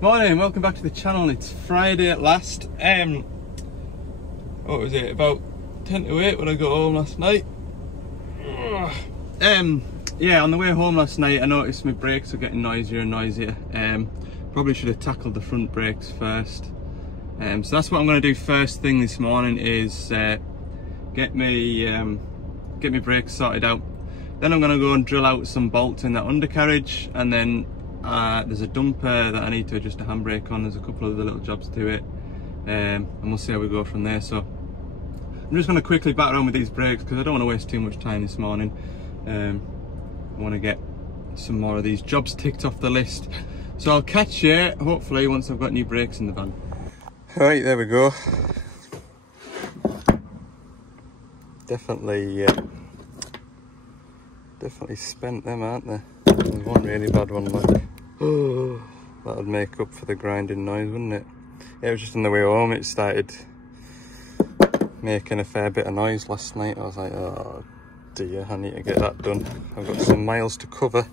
Morning, welcome back to the channel. It's Friday at last. What was it? About 10 to 8 when I got home last night. Yeah, on the way home last night I noticed my brakes were getting noisier and noisier. Probably should have tackled the front brakes first. So that's what I'm going to do first thing this morning is get my brakes sorted out. Then I'm going to go and drill out some bolts in that undercarriage, and then there's a dumper that I need to adjust a handbrake on. There's a couple of other little jobs to it, and we'll see how we go from there. So I'm just going to quickly bat around with these brakes because I don't want to waste too much time this morning. I want to get some more of these jobs ticked off the list. So I'll catch you hopefully once I've got new brakes in the van. Right, there we go. Definitely spent them, aren't they? There's one really bad one, like, oh, that'd make up for the grinding noise, wouldn't it? Yeah, it was just on the way home it started making a fair bit of noise last night. I was like, oh dear, I need to get that done. I've got some miles to cover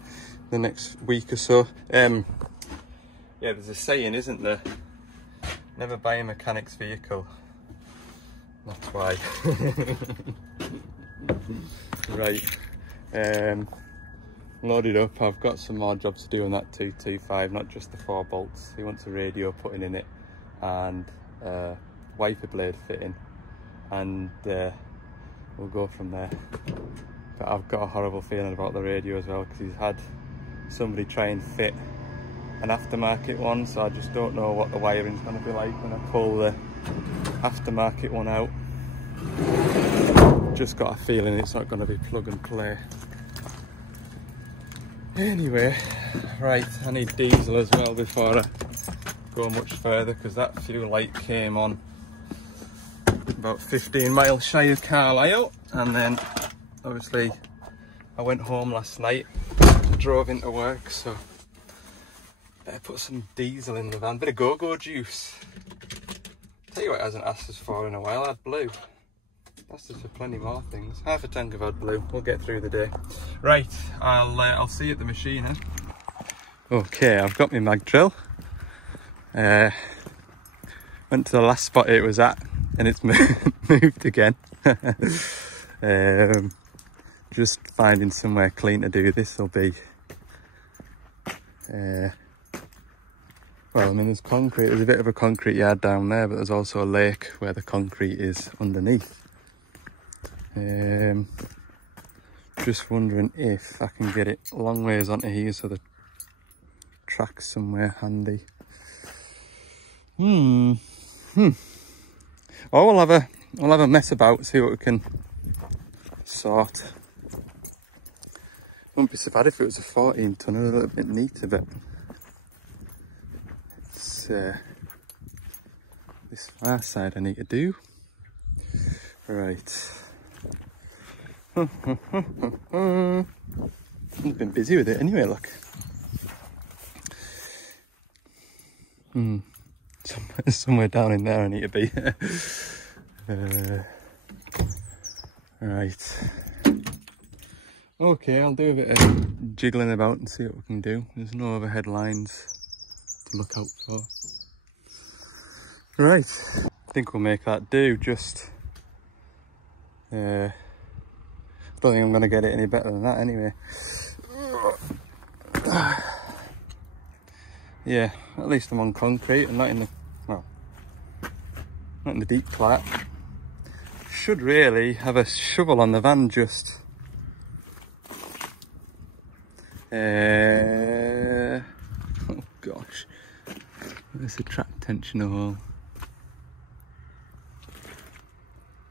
the next week or so. Yeah, there's a saying, isn't there? Never buy a mechanic's vehicle. That's why. Right. Loaded up. I've got some more jobs to do on that 225, not just the 4 bolts. He wants a radio putting in it and wiper blade fitting, and we'll go from there. But I've got a horrible feeling about the radio as well, because he's had somebody try and fit an aftermarket one, so I just don't know what the wiring's going to be like when I pull the aftermarket one out. Just got a feeling it's not going to be plug and play. Anyway, right, I need diesel as well before I go much further, because that fuel light came on about 15 miles shy of Carlisle, and then obviously I went home last night, drove into work, so better put some diesel in the van. Bit of go-go juice. Tell you what it hasn't asked us for in a while, AdBlue. Asked us for plenty more things. Half a tank of AdBlue, we'll get through the day. Right, I'll see you at the machine then. Okay, I've got my mag drill. Went to the last spot it was at, and it's moved again. Just finding somewhere clean to do this will be. Well, I mean, there's concrete. There's a bit of a concrete yard down there, but there's also a lake where the concrete is underneath. Just wondering if I can get it a long ways onto here so the track's somewhere handy. Oh, we'll have a mess about, see what we can sort. Wouldn't be so bad if it was a 14 tonner, a little bit neater, but it's this far side I need to do. Right. I've been busy with it anyway, look. Somewhere down in there I need to be. Right. Okay, I'll do a bit of jiggling about and see what we can do. There's no overhead lines to look out for. Right. I think we'll make that do. Just I don't think I'm going to get it any better than that anyway. Yeah, at least I'm on concrete and not in the, well, not in the deep plat. Should really have a shovel on the van just. Oh gosh, there's a track tensioner hole.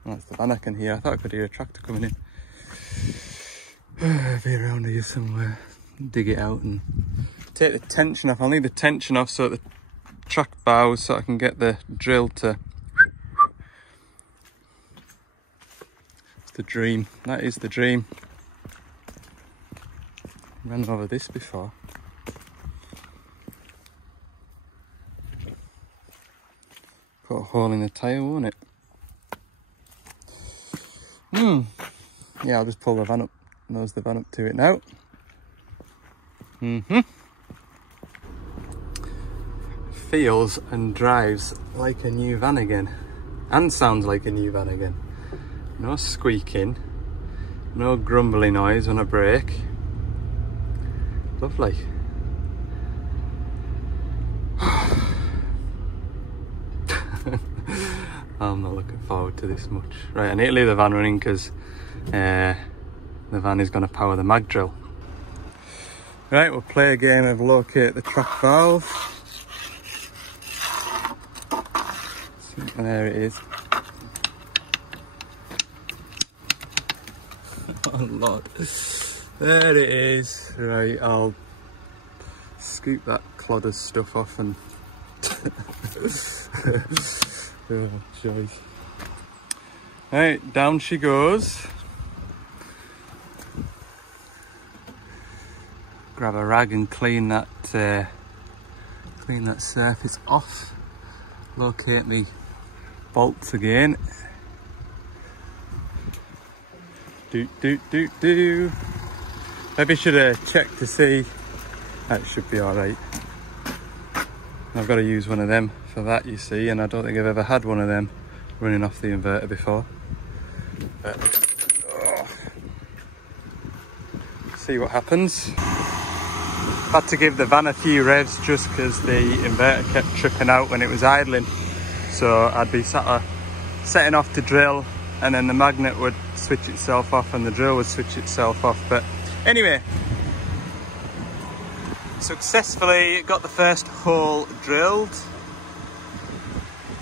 That's the van I can hear. I thought I could hear a tractor coming in. Be around here somewhere. Dig it out and take the tension off. I'll need the tension off so that the track bows, so I can get the drill to. It's the dream. That is the dream. Ran over this before. Put a hole in the tyre, won't it? Yeah, I'll just pull the van up, nose the van up to it now. feels and drives like a new van again, and sounds like a new van again. No squeaking, no grumbly noise on a brake. Lovely. I'm not looking forward to this much. Right, I need to leave the van running because the van is going to power the mag drill. Right, we'll play a game of locate the track valve. And there it is. Oh Lord. There it is. Right, I'll scoop that clod of stuff off and oh, choice. Right, down she goes. Grab a rag and clean that surface off. Locate me bolts again. Do. Maybe should have checked to see. That should be all right. I've got to use one of them for that, you see, and I don't think I've ever had one of them running off the inverter before. But, see what happens. Had to give the van a few revs just because the inverter kept tripping out when it was idling. So I'd be setting off to drill, and then the magnet would switch itself off and the drill would switch itself off. But anyway, successfully got the first hole drilled.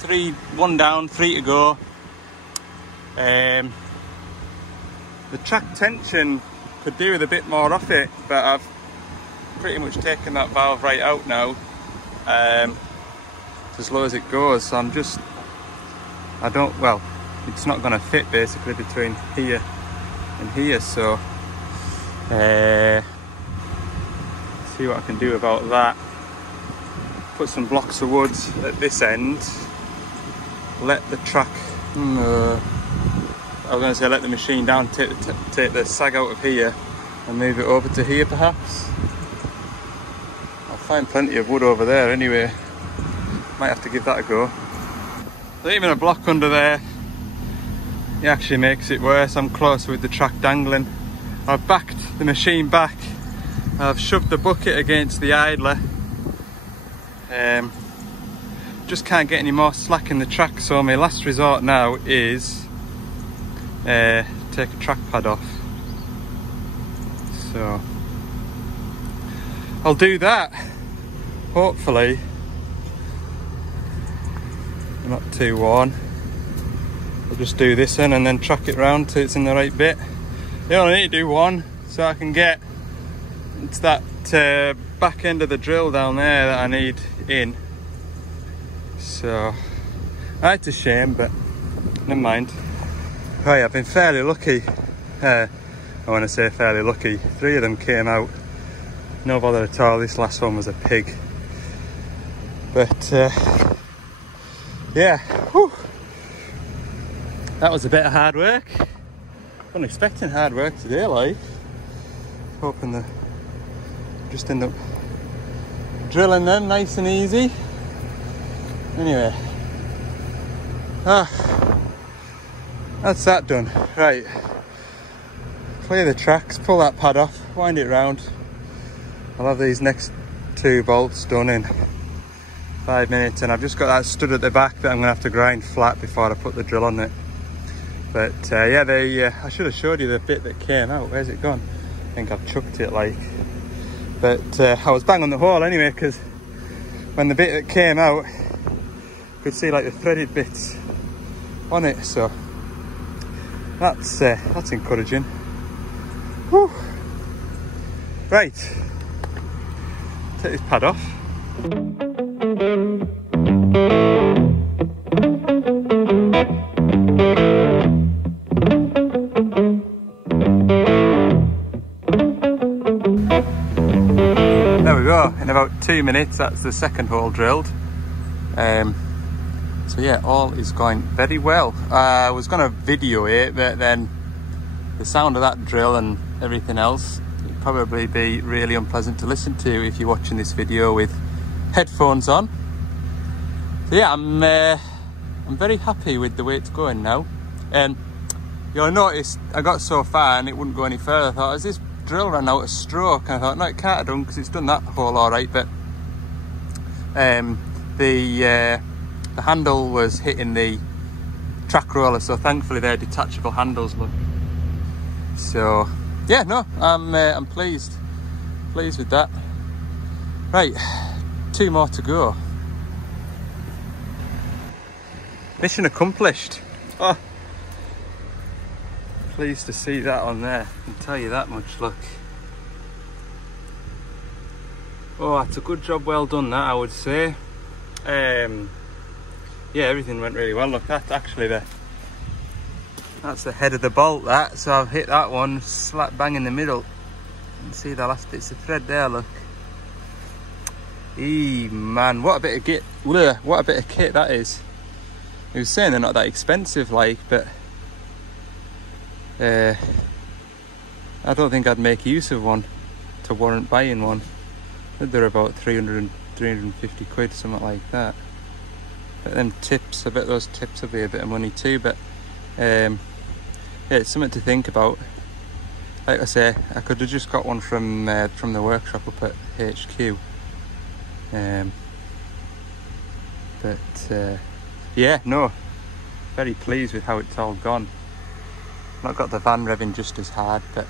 1 down, 3 to go. The track tension could do with a bit more off it, but I've pretty much taken that valve right out now, as low as it goes. So it's not going to fit basically between here and here, so see what I can do about that. Put some blocks of wood at this end, let the track, I was going to say let the machine down, take the sag out of here and move it over to here perhaps. I'll find plenty of wood over there anyway, might have to give that a go. Leaving a block under there, it actually makes it worse. I'm close with the track dangling. I've backed the machine back, I've shoved the bucket against the idler. Just can't get any more slack in the track, so my last resort now is take a track pad off. So I'll do that. Hopefully I'm not too worn. I'll just do this one and then track it round till it's in the right bit. I only need to do one so I can get it's that back end of the drill down there that I need in. So that's a shame, but never mind. Right, I've been fairly lucky. I want to say fairly lucky. 3 of them came out, no bother at all. This last one was a pig. But yeah, whew. That was a bit of hard work. Wasn't expecting hard work today, like. Hoping that just end up drilling them nice and easy. Anyway, that's that done. Right, clear the tracks, pull that pad off, wind it round. I'll have these next 2 bolts done in 5 minutes, and I've just got that stud at the back that I'm gonna have to grind flat before I put the drill on it. But yeah, I should have showed you the bit that came out. Where's it gone? I think I've chucked it, like. But I was bang on the hole anyway, because when the bit that came out, you could see like the threaded bits on it. So that's encouraging. Whew. Right, take this pad off. There we go, in about 2 minutes that's the second hole drilled. So yeah, all is going very well. I was going to video it, but then the sound of that drill and everything else would probably be really unpleasant to listen to if you're watching this video with headphones on. yeah, I'm very happy with the way it's going now. You'll notice I got so far and it wouldn't go any further. I thought, has this drill run out of stroke? And I thought, no, it can't have done, because it's done that hole all right. But the handle was hitting the track roller, so thankfully they're detachable handles, look. So yeah, no, I'm pleased with that. Right, 2 more to go. Mission accomplished. Oh, pleased to see that on there, I can tell you that much, look. Oh, that's a good job, well done that, I would say. Yeah, everything went really well. Look, that's actually that's the head of the bolt, that, so I've hit that one slap bang in the middle. You can see the last bits of thread there, look. Man, what a bit of kit, what a bit of kit that is. He was saying they're not that expensive, like, but I don't think I'd make use of one to warrant buying one. They're about 300, 350 quid, something like that. But them tips, I bet those tips will be a bit of money too, but yeah, it's something to think about. Like I say, I could have just got one from the workshop up at HQ. Yeah, no, very pleased with how it's all gone. Not got the van revving just as hard, but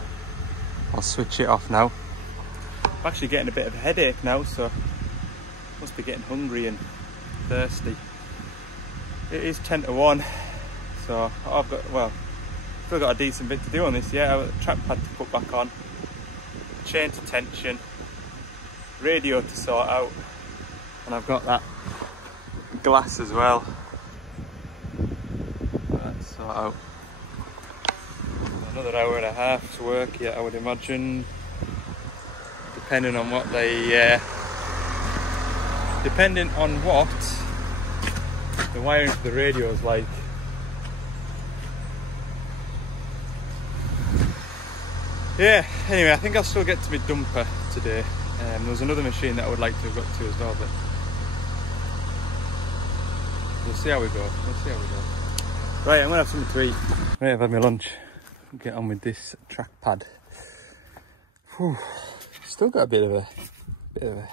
I'll switch it off now. I'm actually getting a bit of a headache now, so must be getting hungry and thirsty. It is 10 to 1, so I've got, well, still got a decent bit to do on this. Yeah, I've got the track pad to put back on, chain to tension, radio to sort out, and I've got that glass as well. That's sort out. Another hour and a half to work yet, I would imagine, depending on what they, depending on what the wiring for the radio is like. Yeah, anyway, I think I'll still get to my dumper today. There was another machine that I would like to have got to as well, but we'll see how we go. Right, I'm gonna have something to eat. Right, I've had my lunch. Get on with this track pad. Whew. Still got a bit of a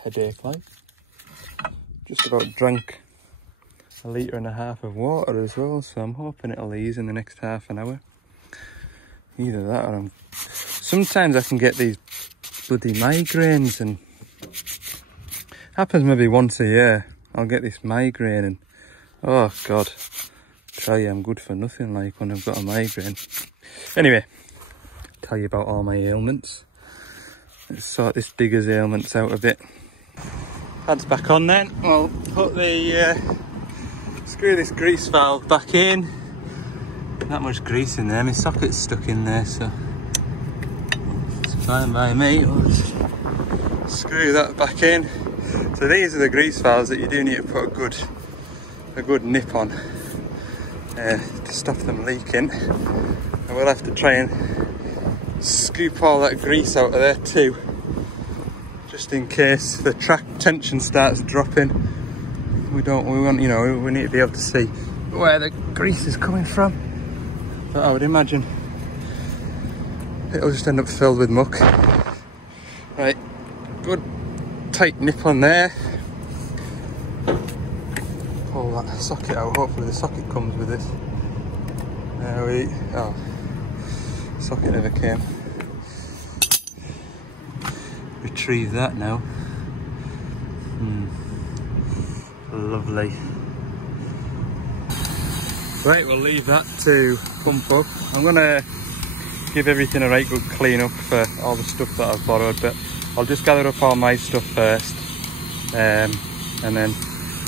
headache, like. Just about drank 1.5 litres of water as well, so I'm hoping it'll ease in the next half an hour. Either that or sometimes I can get these bloody migraines, and happens maybe once a year. I'll get this migraine and oh god, tell you I'm good for nothing, like, when I've got a migraine. Anyway, tell you about all my ailments. Let's sort this digger's ailments out a bit. Pad's back on then. Well, put the screw this grease valve back in. Not much grease in there, my socket's stuck in there, so it's fine by me. I'll just screw that back in. So these are the grease valves that you do need to put a good nip on to stop them leaking. I will have to try and scoop all that grease out of there too, just in case the track tension starts dropping. We want, you know, we need to be able to see where the grease is coming from. But I would imagine it'll just end up filled with muck. Right, good tight nip on there. Pull that socket out, hopefully the socket comes with this. There we, oh, socket never came. Retrieve that now. Lovely. Right, we'll leave that to pump up. I'm gonna give everything a right good clean up for all the stuff that I've borrowed, but I'll just gather up all my stuff first, and then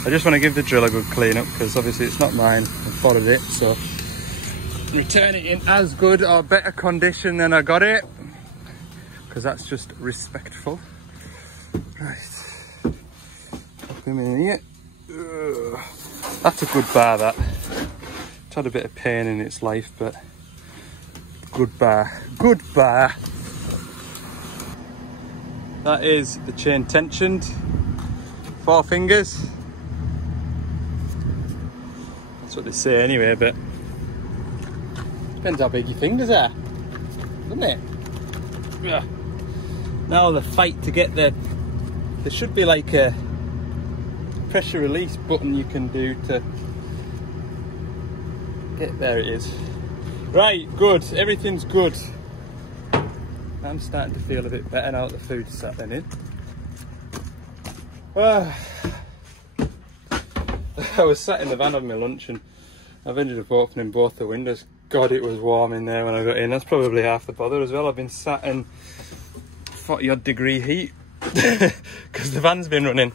I just want to give the drill a good clean up, because obviously it's not mine, I've borrowed it, so return it in as good or better condition than I got it, because that's just respectful. Right, pop him in here. Ugh. That's a good bar, that. It's had a bit of pain in its life, but good bar, good bar. That is the chain tensioned, 4 fingers. That's what they say anyway, but depends how big your fingers are, doesn't it? Yeah. Now the fight to get there should be like a pressure release button you can do to get, there it is. Right, good, everything's good. I'm starting to feel a bit better now that the food's settling in. I was sat in the van having my lunch and I've ended up opening both the windows. God, it was warm in there when I got in. That's probably half the bother as well. I've been sat in 40 odd degree heat because the van's been running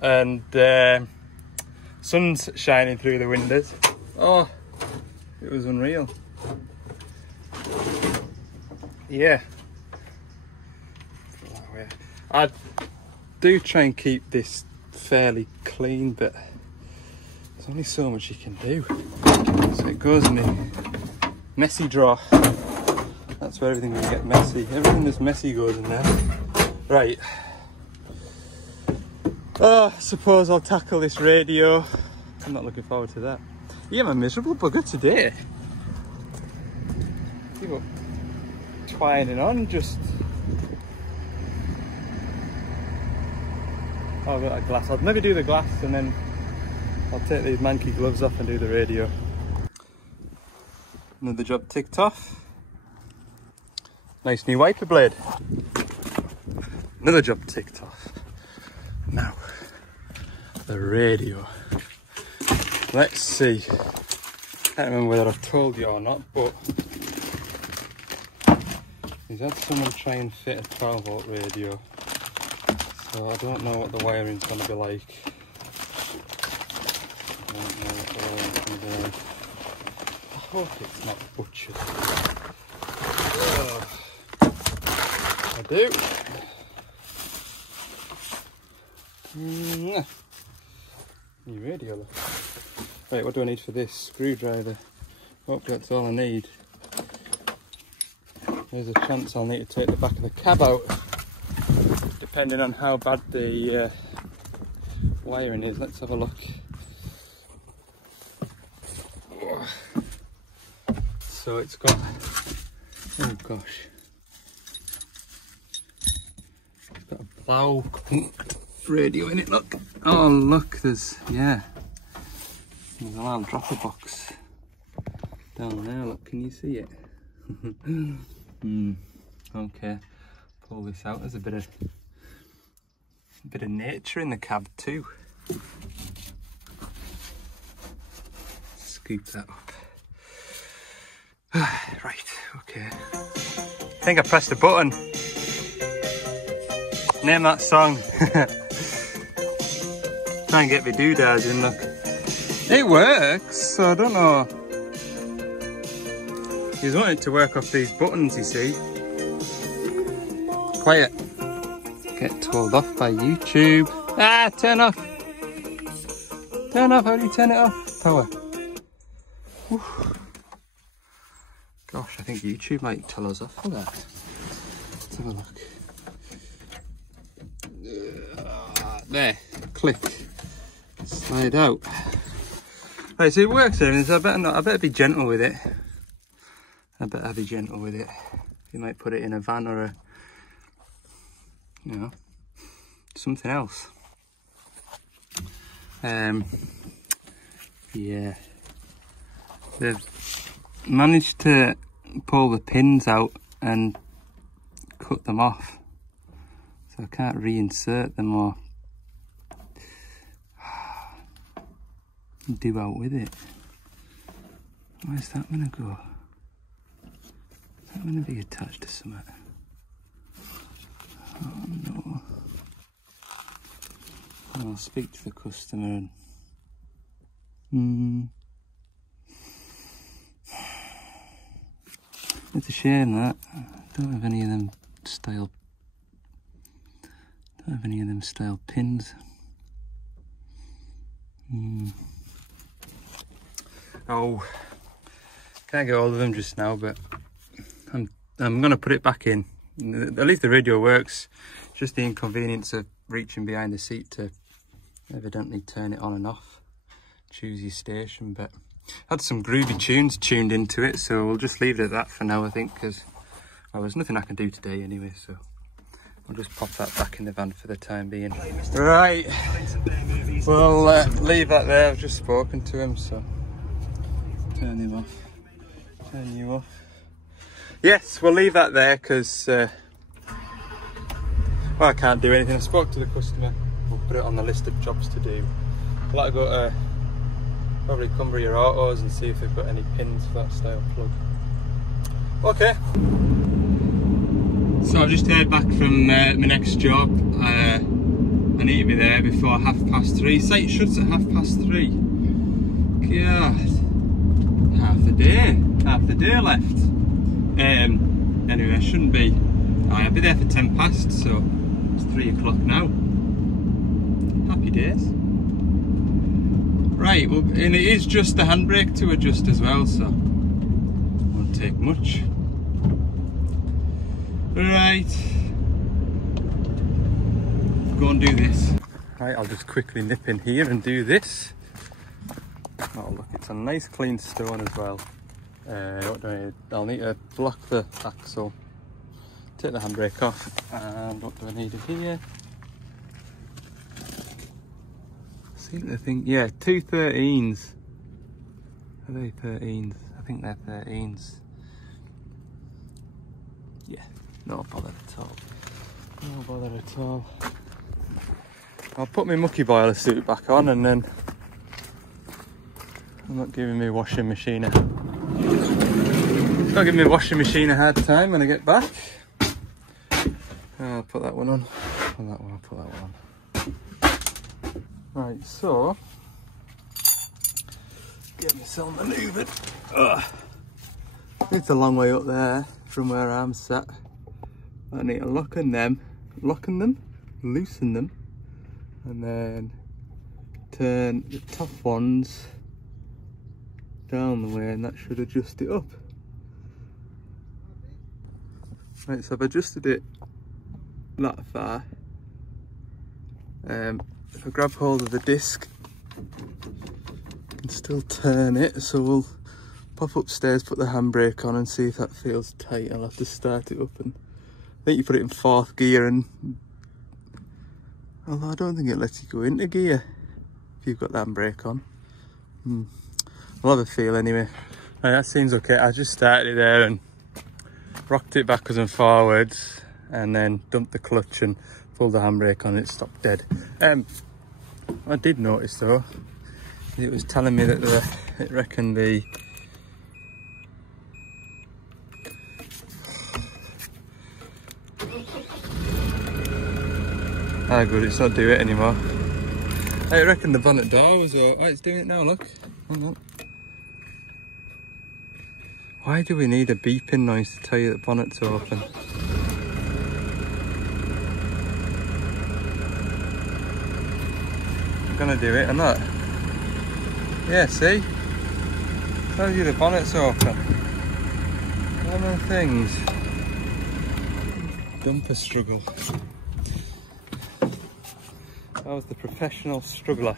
and sun's shining through the windows. Oh, it was unreal. Yeah. I do try and keep this fairly clean, but there's only so much you can do. So it goes in the messy drawer. That's where everything can get messy. Everything that's messy goes in there. Right. I suppose I'll tackle this radio. I'm not looking forward to that. Yeah, I'm a miserable bugger today. Keep up twining on, just... Oh, I've got that glass. I'll maybe do the glass and then I'll take these manky gloves off and do the radio. Another job ticked off. Nice new wiper blade. Another job ticked off. Now, the radio. Let's see. I can't remember whether I've told you or not, but he's had someone try and fit a 12 volt radio. So I don't know what the wiring's going to be like. I don't know what the wiring's going to be like. I hope it's not butchered. I do. New radio look. Right, what do I need for this? Screwdriver. Hope that's all I need. There's a chance I'll need to take the back of the cab out, depending on how bad the wiring is. Let's have a look. So it's got, oh gosh, it's got a plough radio in it, look. Oh look, there's a little dropper box down there, look, can you see it? Okay, pull this out. There's a bit of nature in the cab too. Scoop that up. Right, okay. I think I pressed the button. Name that song. Try and get me doodads in, look. It works, so I don't know. He's wanted to work off these buttons, you see. Quiet. Get told off by YouTube. Ah, turn off. Turn off, how do you turn it off? Power. Oof. Gosh, I think YouTube might tell us off for that. Let's have a look. There, click. Slide out. Right, so it works there, so I better be gentle with it. I better be gentle with it. You might put it in a van or a, you know, something else. Yeah. They've managed to pull the pins out and cut them off. So I can't reinsert them or do out with it. Where's that gonna go? Is that gonna be attached to something? Oh no. I'll speak to the customer and it's a shame that I don't have any of them style pins. Oh, can't get hold of them just now, but I'm gonna put it back in. At least the radio works. Just the inconvenience of reaching behind the seat to evidently turn it on and off. choose your station. But had some groovy tunes tuned into it, so we'll just leave it at that for now, I think, because well, there's nothing I can do today anyway, so I'll just pop that back in the van for the time being. Right, we'll leave that there. I've just spoken to him, so turn him off, turn you off. Yes, we'll leave that there because well, I can't do anything. I spoke to the customer, we'll put it on the list of jobs to do. I'll have to go to probably Cumbria Autos and see if they've got any pins for that style plug. Okay. So I've just heard back from my next job. I need to be there before 3:30. Site shuts at 3:30. God, half the day left. Anyway, I shouldn't be. I'll be there for 10 past, so it's 3 o'clock now. Happy days. Right, well, and it is just the handbrake to adjust as well, so won't take much. Right, go and do this. Right, I'll just quickly nip in here and do this. Oh look, it's a nice clean stone as well. What do I need? I'll need to block the axle, take the handbrake off, and what do I need here? I think, yeah, 2 13s. Are they 13s? I think they're 13s. Yeah, no bother at all. No bother at all. I'll put my mucky boiler suit back on and then I'm not giving my washing machine it's not giving my washing machine a hard time when I get back. I'll put that one on. And that one, I'll put that one on. Right, so get myself manoeuvred. It's a long way up there from where I'm sat. I need to loosen them, and then turn the top ones down the way, and that should adjust it up. Right, so I've adjusted it that far. If I grab hold of the disc and still turn it, so we'll pop upstairs, put the handbrake on and see if that feels tight. I'll have to start it up, and I think you put it in 4th gear, and although I don't think it lets you go into gear if you've got the handbrake on. I'll have a feel anyway. Right, that seems okay. I just started it there and rocked it backwards and forwards and then dumped the clutch and pulled the handbrake on, it stopped dead. I did notice though, it was telling me that it reckoned the good, it's not doing it anymore. I reckon the bonnet door was oh, it's doing it now, look. Hang on. Why do we need a beeping noise to tell you that the bonnet's open? I'm gonna do it or not? Yeah, see? Tells you the bonnet's open. One of the things. Dumper struggle. That was the professional struggler.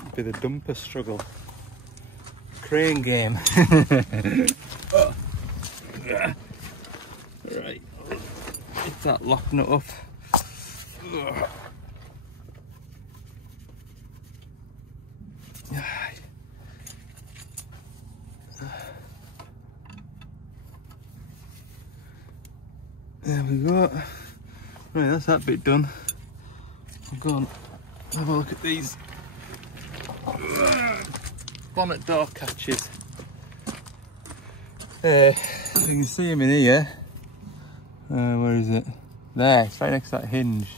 It'd be the dumper struggle. Crane game. Oh. Right. Is that locking it up? There we go. Right, that's that bit done. I'll go and have a look at these bonnet door catches. You can see them in here. Where is it? There, it's right next to that hinge.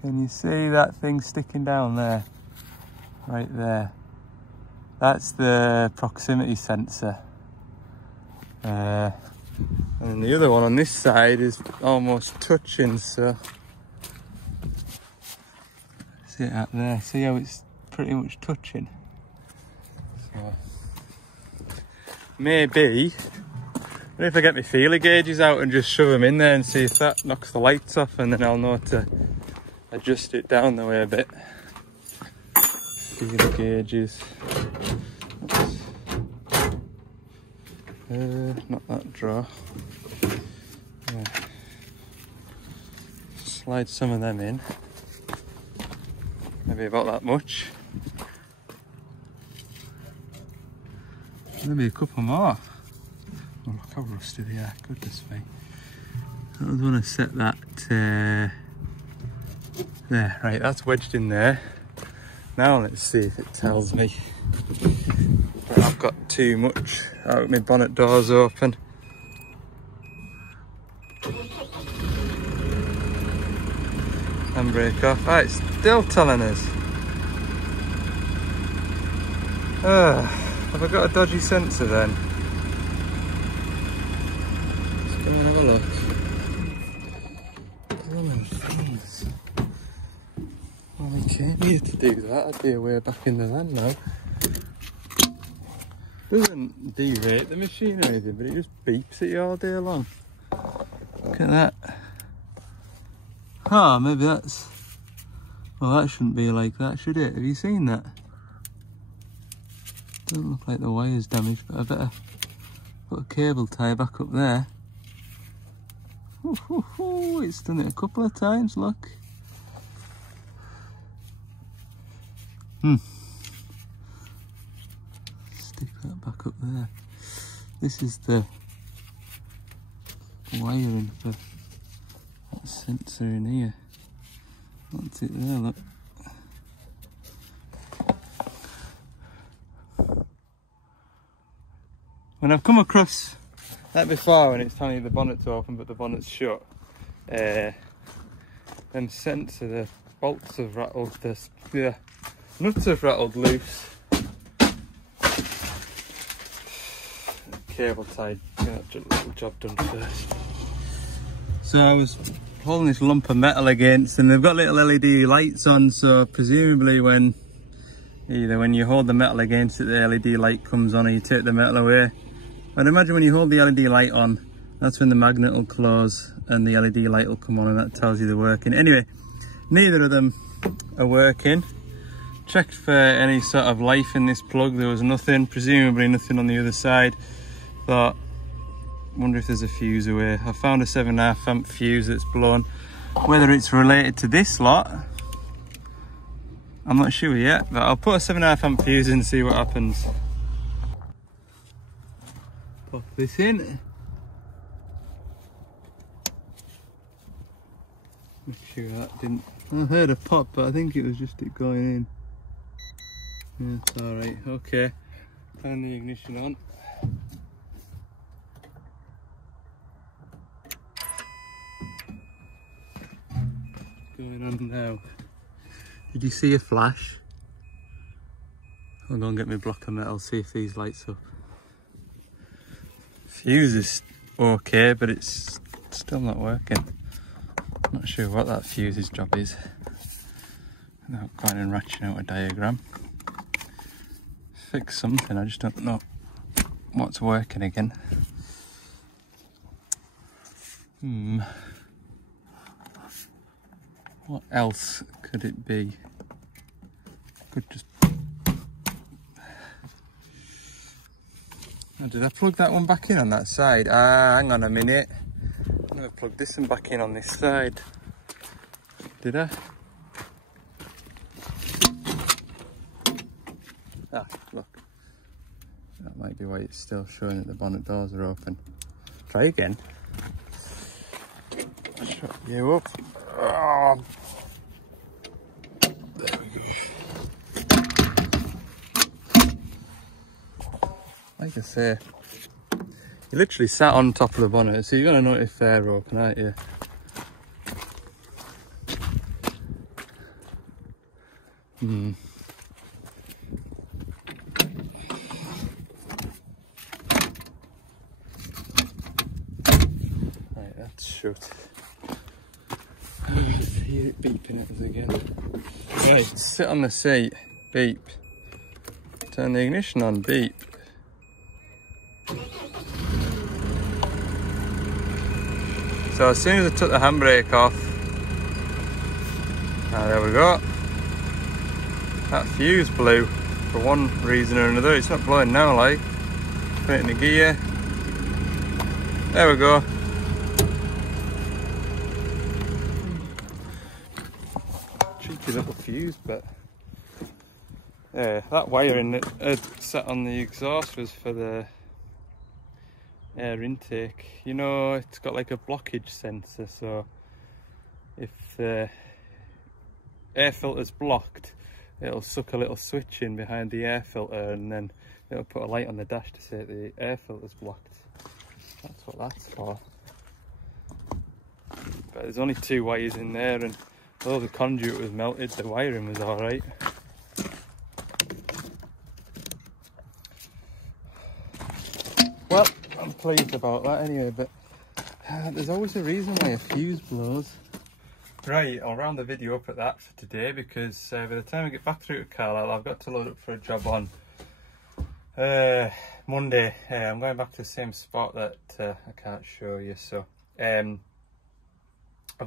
Can you see that thing sticking down there? Right there. That's the proximity sensor. And the other one on this side is almost touching, so see it out there, see how it's pretty much touching. So maybe if I get my feeler gauges out and just shove them in there and see if that knocks the lights off, and then I'll know to adjust it down the way a bit. few gauges. Not that drawer. Yeah. Slide some of them in. Maybe about that much. Maybe a couple more. Oh, look how rusty they are, goodness me. I was want to set that there, right, that's wedged in there. Now let's see if it tells me that I've got too much. Oh, my bonnet door's open. Handbrake off. Ah, it's still telling us. Have I got a dodgy sensor then? Let's go and have a look. Well, we came here to do that. I'd be away back in the van now. Doesn't derate the machine or anything, but it just beeps at you all day long. Look at that. Ah, maybe that's... Well, that shouldn't be like that, should it? Have you seen that? Doesn't look like the wire's damaged, but I better put a cable tie back up there. Ooh, it's done it a couple of times, look. Stick that back up there. This is the wiring for that sensor in here. That's it there, look. When I've come across that before, when it's telling you the bonnet to open but the bonnet's shut, them sensor, the bolts have rattled, the nuts have rattled loose. Cable tied, get that little job done first. So I was holding this lump of metal against, and they've got little LED lights on, so presumably when you hold the metal against it, the LED light comes on and you take the metal away. I'd imagine when you hold the LED light on, that's when the magnet will close and the LED light will come on, and that tells you they're working. Anyway, neither of them are working. Checked for any sort of life in this plug, there was nothing, presumably nothing on the other side. Thought, wonder if there's a fuse away. I found a 7.5 amp fuse that's blown. Whether it's related to this lot, I'm not sure yet, but I'll put a 7.5 amp fuse in and see what happens. Pop this in. Make sure that didn't... I heard a pop, but I think it was just it going in. Yeah, it's alright, okay. Turn the ignition on. Going on now. Did you see a flash? I'll go and get my block of metal, see if these lights up. Fuse is okay, but it's still not working. Not sure what that fuse's job is. Without going and ratcheting out a diagram. Fix something, I just don't know what's working again. What else could it be? Could just... Oh, did I plug that one back in on that side? Hang on a minute. I'm going to plug this one back in on this side. Did I? Ah, look. That might be why it's still showing that the bonnet doors are open. Try again. Shut you up. Oh. There we go. Like I say, you literally sat on top of the bonnet, so you're going to know if they're open, aren't you? Right, that's shut. I hear it beeping at us again. Right, sit on the seat, beep. Turn the ignition on, beep. So as soon as I took the handbrake off, there we go. that fuse blew for one reason or another. It's not blowing now, like. Put it in the gear. There we go. Cheeky little fuse, but yeah, that wiring that had sat on the exhaust was for the air intake. You know, it's got like a blockage sensor, so if the air filter's blocked, it'll suck a little switch in behind the air filter, and then it'll put a light on the dash to say the air filter's blocked. That's what that's for. But there's only 2 wires in there, and although the conduit was melted, the wiring was alright. Well, I'm pleased about that anyway, but there's always a reason why a fuse blows. Right, I'll round the video up at that for today, because by the time I get back through to Carlisle, I've got to load up for a job on Monday. I'm going back to the same spot that I can't show you, so I've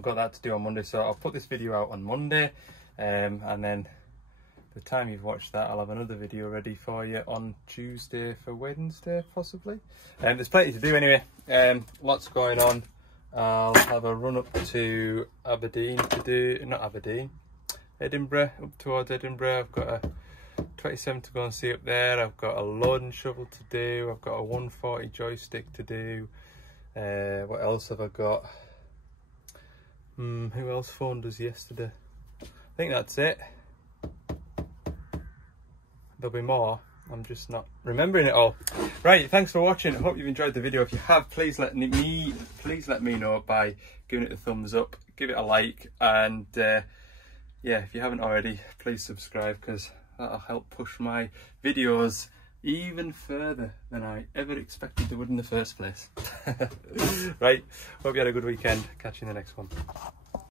got that to do on Monday, so I'll put this video out on Monday, and then by the time you've watched that, I'll have another video ready for you on Tuesday for Wednesday, possibly. There's plenty to do anyway, lots going on. I'll have a run up to Aberdeen to do, not Aberdeen, Edinburgh, up towards Edinburgh. I've got a 27 to go and see up there. I've got a loading shovel to do. I've got a 140 joystick to do. What else have I got? Who else phoned us yesterday? I think that's it. There'll be more. I'm just not remembering it all. Right, thanks for watching. I hope you've enjoyed the video. If you have, please let me know by giving it a thumbs up, give it a like, and yeah, if you haven't already, please subscribe, because that'll help push my videos even further than I ever expected they would in the first place. Right, hope you had a good weekend. Catch you in the next one.